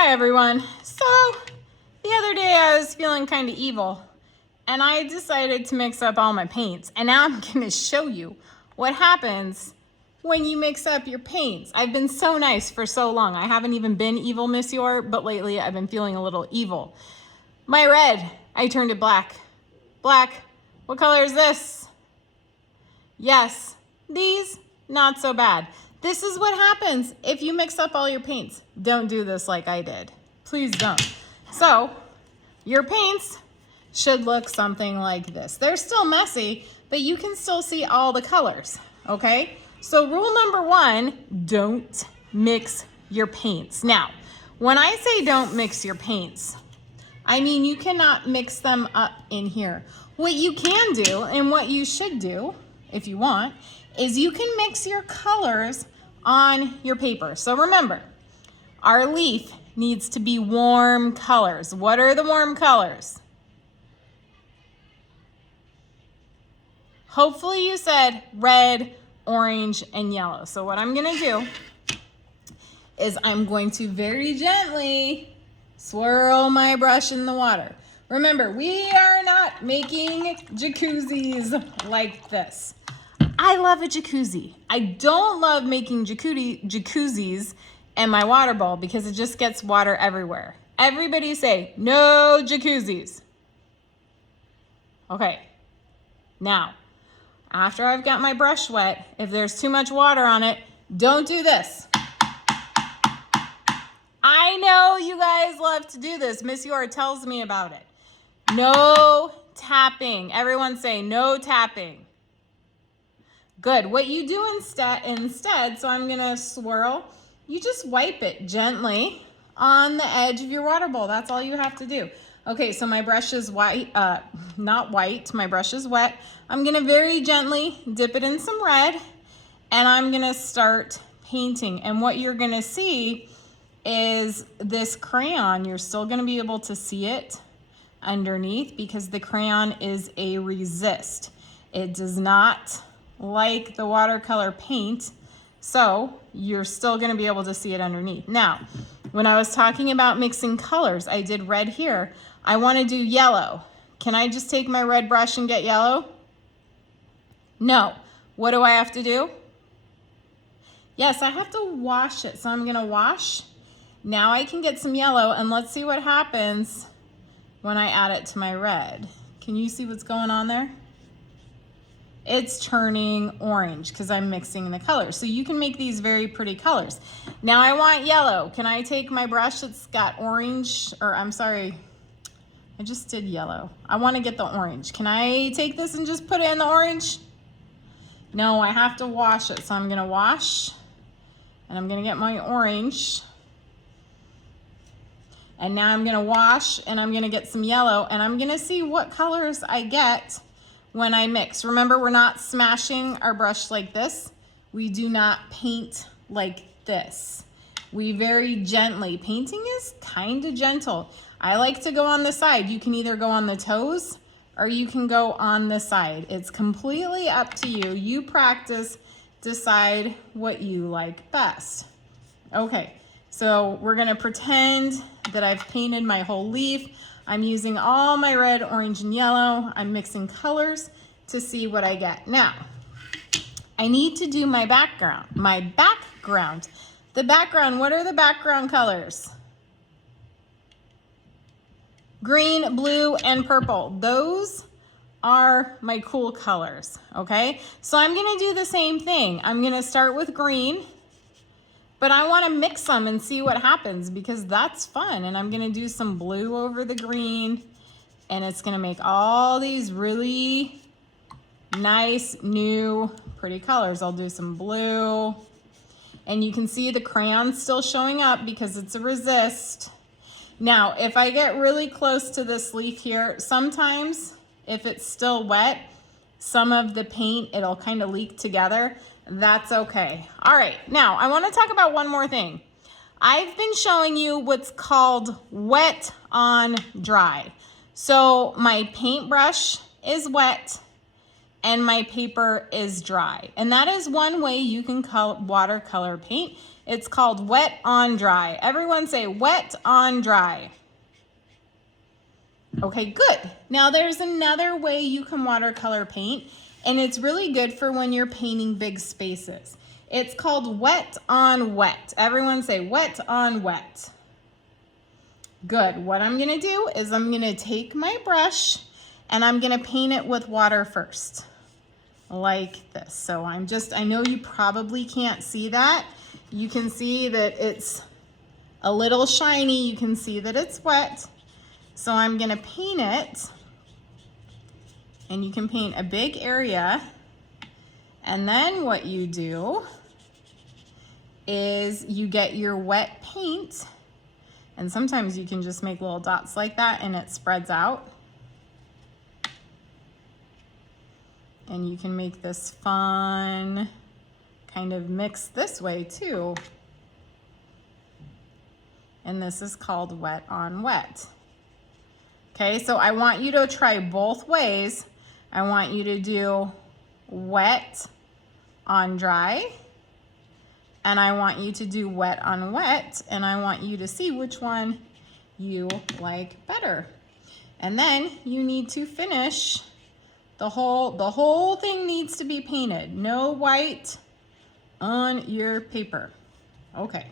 Hi everyone. So the other day I was feeling kind of evil and I decided to mix up all my paints, and now I'm going to show you what happens when you mix up your paints. I've been so nice for so long. I haven't even been evil, Monsieur, but lately I've been feeling a little evil. My red, I turned it black. Black, what color is this? Yes, these, not so bad. This is what happens if you mix up all your paints. Don't do this like I did. Please don't. So, your paints should look something like this. They're still messy, but you can still see all the colors, okay? So rule number 1, don't mix your paints. Now, when I say don't mix your paints, I mean you cannot mix them up in here. What you can do, and what you should do, if you want, is you can mix your colors on your paper. So remember, our leaf needs to be warm colors. What are the warm colors? Hopefully you said red, orange, and yellow. So what I'm gonna do is I'm going to very gently swirl my brush in the water. Remember, we are not making jacuzzis like this. I love a jacuzzi. I don't love making jacuzzis in my water bowl because it just gets water everywhere. Everybody say, no jacuzzis. Okay, now, after I've got my brush wet, if there's too much water on it, don't do this. I know you guys love to do this. Miss Yor tells me about it. No tapping. Everyone say no tapping. Good. What you do instead, so I'm gonna swirl, you just wipe it gently on the edge of your water bowl. That's all you have to do. Okay, so my brush is white, not white, my brush is wet. I'm gonna very gently dip it in some red, and I'm gonna start painting. And what you're gonna see is this crayon. You're still gonna be able to see it underneath because the crayon is a resist. It does not like the watercolor paint, so you're still gonna be able to see it underneath. Now, when I was talking about mixing colors, I did red here. I wanna do yellow. Can I just take my red brush and get yellow? No. What do I have to do? Yes, I have to wash it, so I'm gonna wash. Now I can get some yellow, and let's see what happens when I add it to my red. Can you see what's going on there? It's turning orange because I'm mixing the colors. So you can make these very pretty colors. Now I want yellow. Can I take my brush that's got orange, or I'm sorry, I just did yellow. I want to get the orange. Can I take this and just put it in the orange? No, I have to wash it. So I'm gonna wash, and I'm gonna get my orange. And now I'm gonna wash, and I'm gonna get some yellow, and I'm gonna see what colors I get when I mix. Remember, we're not smashing our brush like this. We do not paint like this. We very gently, painting is kind of gentle. I like to go on the side. You can either go on the toes or you can go on the side. It's completely up to you. You practice, decide what you like best. Okay, so we're gonna pretend that I've painted my whole leaf. I'm using all my red, orange, and yellow. I'm mixing colors to see what I get. Now, I need to do my background. The background, what are the background colors? Green, blue, and purple. Those are my cool colors, okay? So I'm gonna do the same thing. I'm gonna start with green, but I wanna mix them and see what happens because that's fun. And I'm gonna do some blue over the green, and it's gonna make all these really nice, new, pretty colors. I'll do some blue, and you can see the crayon still showing up because it's a resist. Now, if I get really close to this leaf here, sometimes if it's still wet, some of the paint, it'll kind of leak together. That's okay. All right, now I want to talk about one more thing. I've been showing you what's called wet on dry. So my paintbrush is wet and my paper is dry. And that is one way you can watercolor paint It's called wet on dry. Everyone say wet on dry. Okay, good. Now there's another way you can watercolor paint, and it's really good for when you're painting big spaces. It's called wet on wet. Everyone say wet on wet. Good. What I'm gonna do is I'm gonna take my brush and I'm gonna paint it with water first, like this. So I know you probably can't see that. You can see that it's a little shiny. You can see that it's wet. So I'm gonna paint it, and you can paint a big area. And then what you do is you get your wet paint, and sometimes you can just make little dots like that and it spreads out. And you can make this fun kind of mix this way too. And this is called wet on wet. Okay, so I want you to try both ways. I want you to do wet on dry, and I want you to do wet on wet, and I want you to see which one you like better. And then you need to finish the whole thing needs to be painted. No white on your paper. Okay.